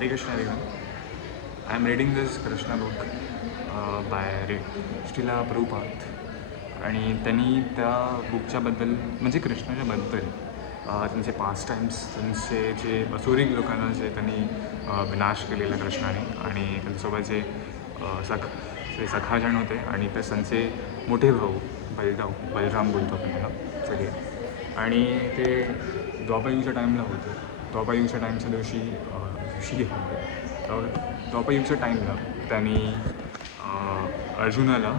Hare Krishna everyone. I am reading this Krishna book by Srila Prabhupada आणि त्यांनी त्या बुकच्याबद्दल म्हणजे कृष्णाच्याबद्दल त्यांचे पास्ट टाइम्स त्यांचे जे असुरी लोकांना जे त्यांनी विनाश केलेला कृष्णाने आणि त्यांच्यासोबत जे सखाजण होते आणि ते त्यांचे मोठे भाऊ बलराम बोलतो आपण त्यांना सगळे आणि ते द्वापारयुगच्या टाईमला होते. द्वापारयुगच्या टाईमच्या दिवशी तर द्वापारयुगच्या टाईमला त्यांनी अर्जुनाला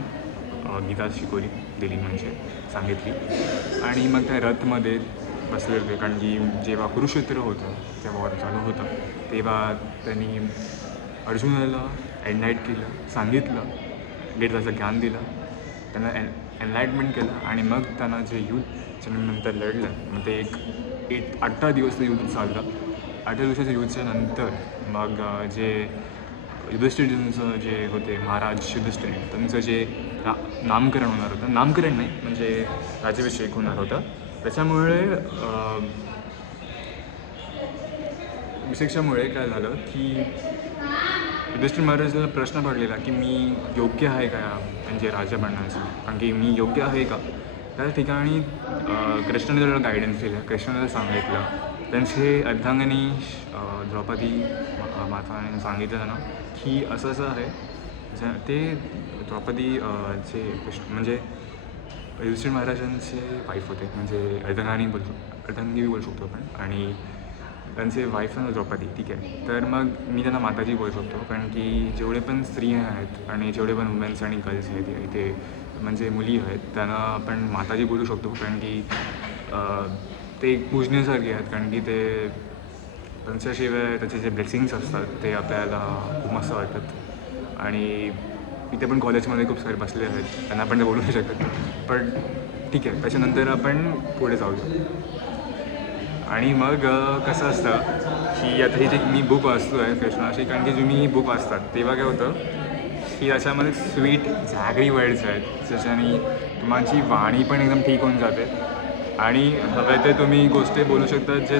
गीता शिकवली दिली म्हणजे सांगितली आणि मग त्या रथमध्ये बसले होते कारण की जेव्हा कुरुक्षेत्र होतं तेव्हा वॉर चालू होतं तेव्हा त्यांनी अर्जुनाला एनलाईट केलं, सांगितलं, गीताचं ज्ञान दिलं, त्यांना एनलाइटमेंट केलं आणि मग त्यांना जे युद्ध नंतर लढलं मग ते एक 18 दिवस ते युद्ध चाललं. 18 दिवसाच्या युद्धच्या नंतर मग जे युधिष्ठिरांचं जे होते महाराज युधिष्ठिर त्यांचं जे नामकरण होणार होतं, नामकरण नाही म्हणजे राज्याभिषेक होणार होता. त्याच्यामुळे अभिषेकामुळे काय झालं की युधिष्ठिर महाराजाला प्रश्न पडलेला की मी योग्य आहे का म्हणजे राजा बनण्याचं, कारण की मी योग्य आहे का. त्या ठिकाणी कृष्णाने त्याला गायडन्स दिलं, कृष्णाने सांगितलं, त्यांचे अर्धांगिनी द्रौपदी माताने सांगितलं त्यांना की असं असं आहे ते द्रौपदी जे कृष्ण म्हणजे युधिष्ठिर महाराजांचे वाईफ होते म्हणजे अर्धांगिनी बोलू शकतो आपण आणि त्यांचे वाईफ आहे द्रौपदी, ठीक आहे. तर मग मी त्यांना माताजी बोलू शकतो कारण की जेवढे पण स्त्रिया आहेत आणि जेवढे पण वुमेन्स आणि गर्ल्स आहेत इथे म्हणजे मुली आहेत त्यांना आपण माताजी बोलू शकतो कारण की ते एक पूजण्यासारखे आहेत कारण की ते त्यांच्याशिवाय त्याचे जे ब्लेसिंग्स असतात ते आपल्याला खूप मस्त वाटतात. आणि इथे पण कॉलेजमध्ये खूप सारे बसले आहेत त्यांना आपण ते बोलू नाही शकत पण ठीक आहे. त्याच्यानंतर आपण पुढे जाऊया. आणि मग कसं असतं की आता ही जी मी बुक वाचतो आहे कृष्णाची कारण की तुम्ही ही बुक वाचतात तेव्हा काय होतं की याच्यामध्ये स्वीट झॅगरी वर्ड्स आहेत ज्याच्याने तुमची वाणी पण एकदम ठीक होऊन जाते आणि हवं ते तुम्ही गोष्टी बोलू शकता जे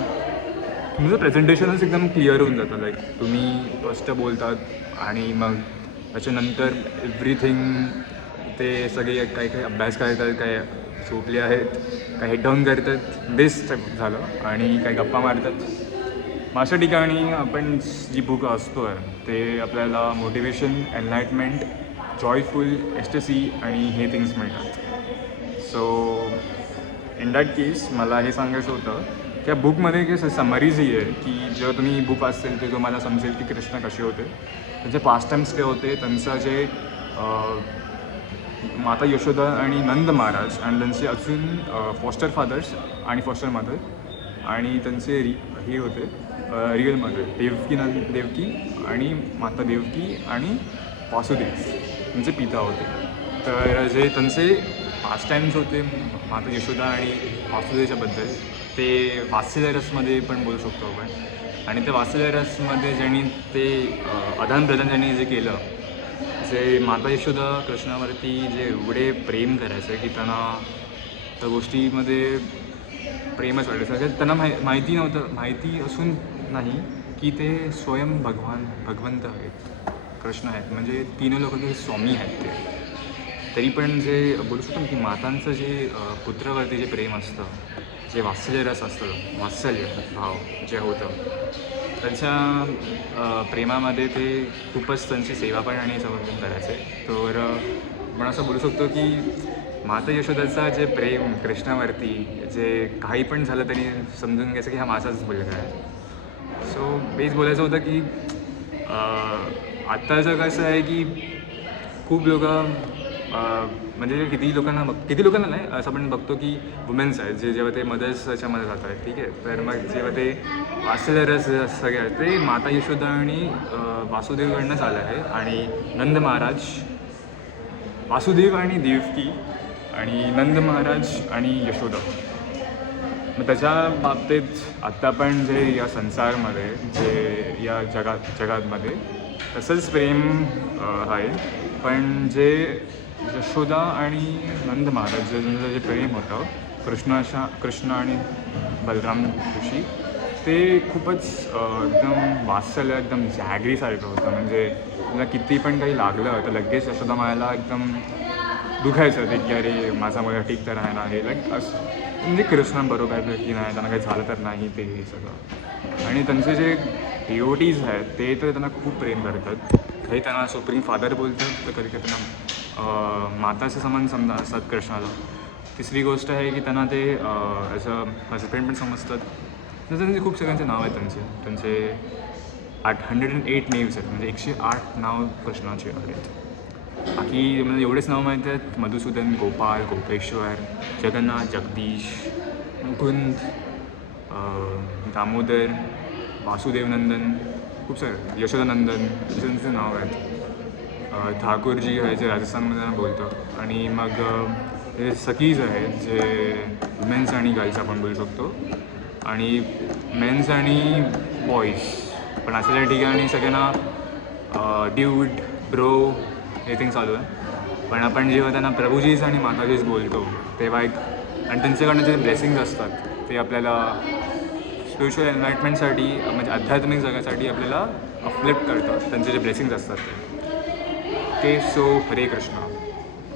तुमचं प्रेझेंटेशनच एकदम क्लिअर होऊन जातं. लाईक तुम्ही स्पष्ट बोलतात आणि मग त्याच्यानंतर एव्हरीथिंग ते सगळे काही अभ्यास करतात, काही झोपले आहेत, काही हेड डाऊन करतात, बेस्ट झालं आणि काही गप्पा मारतात. अशा ठिकाणी आपण जी बुक असतो आहे ते आपल्याला मोटिवेशन, एनलाइटमेंट, जॉयफुल, एस्टसी आणि हे थिंग्स मिळतात. सो इन दॅट केस मला हे सांगायचं होतं त्या बुकमध्ये की समरी जी आहे की जेव्हा तुम्ही बुक वाचतील ते तुम्हाला समजेल की कृष्ण कसे होते, त्यांचे पास्ट टाइम्स काय होते, त्यांचं जे माता यशोदा आणि नंद महाराज आणि त्यांचे अजून फॉस्टर फादर्स आणि फॉस्टर मदर आणि त्यांचे हे होते रिअल मदर देवकी आणि माता देवकी आणि वासुदेव त्यांचे पिता होते. तर जे त्यांचे पास्ट टाइम्स होते माता यशोदा आणि वासुदेवच्याबद्दल ते वात्सल्यरसमध्ये पण बोलू शकतो आपण. आणि त्या वात्सल्यरसमध्ये ज्यांनी ते आदानप्रदान ज्यांनी जे केलं, जे माता यशोदा कृष्णावरती जे एवढे प्रेम करायचं की त्यांना त्या गोष्टीमध्ये प्रेमच वाटायचं. त्यांना माहिती नव्हतं, माहिती असून नाही की ते स्वयं भगवंत आहेत, कृष्ण आहेत, म्हणजे तीन लोक ते स्वामी आहेत. ते तरी पण जे बोलू शकतो की मातांचं जे पुत्रावरती जे प्रेम असतं, जे वात्सल्यरस असतं, वात्सल्य भाव जे होतं, त्यांच्या प्रेमामध्ये ते खूपच त्यांची सेवा पण आणि समर्पण करायचे. तर आपण असं बोलू शकतो की माता यशोदाचा जे प्रेम कृष्णावरती जे काही पण झालं तरी समजून घ्यायचं की हा माझाच मुलगा आहे. सो बेस बोलायचं होतं की आत्ताचं कसं आहे की खूप लोकं म्हणजे किती लोकांना नाही असं आपण बघतो की वुमेन्स आहेत जे जेव्हा ते मदर्सच्यामध्ये जात आहेत, ठीक आहे. तर मग जेव्हा ते वात्सल्यरस सगळे आहेत ते माता यशोदा आणि वासुदेवकडनंच आलं आहे. आणि नंद महाराज, वासुदेव आणि देवकी आणि नंद महाराज आणि यशोदा. मग त्याच्या बाबतीत आत्ता पण जे या संसारमध्ये जे या जगामध्ये तसंच प्रेम आहे. पण जे यशोदा आणि नंद महाराज ज्यांचं जे प्रेम होतं कृष्ण आणि बलराम ऋषी ते खूपच एकदम वात्सल्य एकदम जॅगरीसारखं होतं. म्हणजे तुला किती पण काही लागलं तर लगेच यशोदा मायाला एकदम दुखायचं ते की अरे माझा मुलगा ठीक तर आहे ना, हे लाईक असं म्हणजे कृष्णाबरोबर की नाही त्यांना काही झालं तर नाही ते हे सगळं. आणि त्यांचे जे डिओटीज आहेत ते तर त्यांना खूप प्रेम करतात. काही त्यांना सुप्रीम फादर बोलतात तर कधी कधी त्यांना माताचे समान समजा असतात कृष्णाला. तिसरी गोष्ट आहे की त्यांना ते ॲज अ हजबंड पण समजतात. त्यांचे खूप सगळ्यांचे नाव आहेत त्यांचे 808 नेम्स आहेत, म्हणजे 108 नाव कृष्णाचे आहेत. बाकी मला एवढेच नाव माहीत आहेत: मधुसूदन, गोपाळ, गोपेश्वर, जगन्नाथ, जगदीश, मुकुंद, दामोदर, वासुदेवनंदन, खूप सारे, यशोदानंदन, असे त्यांचे नाव आहेत. ठाकूरजी आहे जे राजस्थानमध्ये त्यांना बोलतं. आणि मग हे सखीज आहेत जे मेन्स आणि गर्ल्स आपण बोलू शकतो. आणि मेन्स आणि बॉईज पण अशा ठिकाणी सगळ्यांना ड्यूड, ब्रो हे थिंग चालू आहे. पण आपण जेव्हा त्यांना प्रभूजीज आणि माताजीज बोलतो तेव्हा एक आणि त्यांच्याकडनं जे ब्लेसिंग्स असतात ते आपल्याला स्पिरिच्युअल एन्लाइटमेंटसाठी म्हणजे आध्यात्मिक जगासाठी आपल्याला अपलिफ्ट करतात. त्यांचे जे ब्लेसिंग्स असतात ते सो हरे कृष्ण.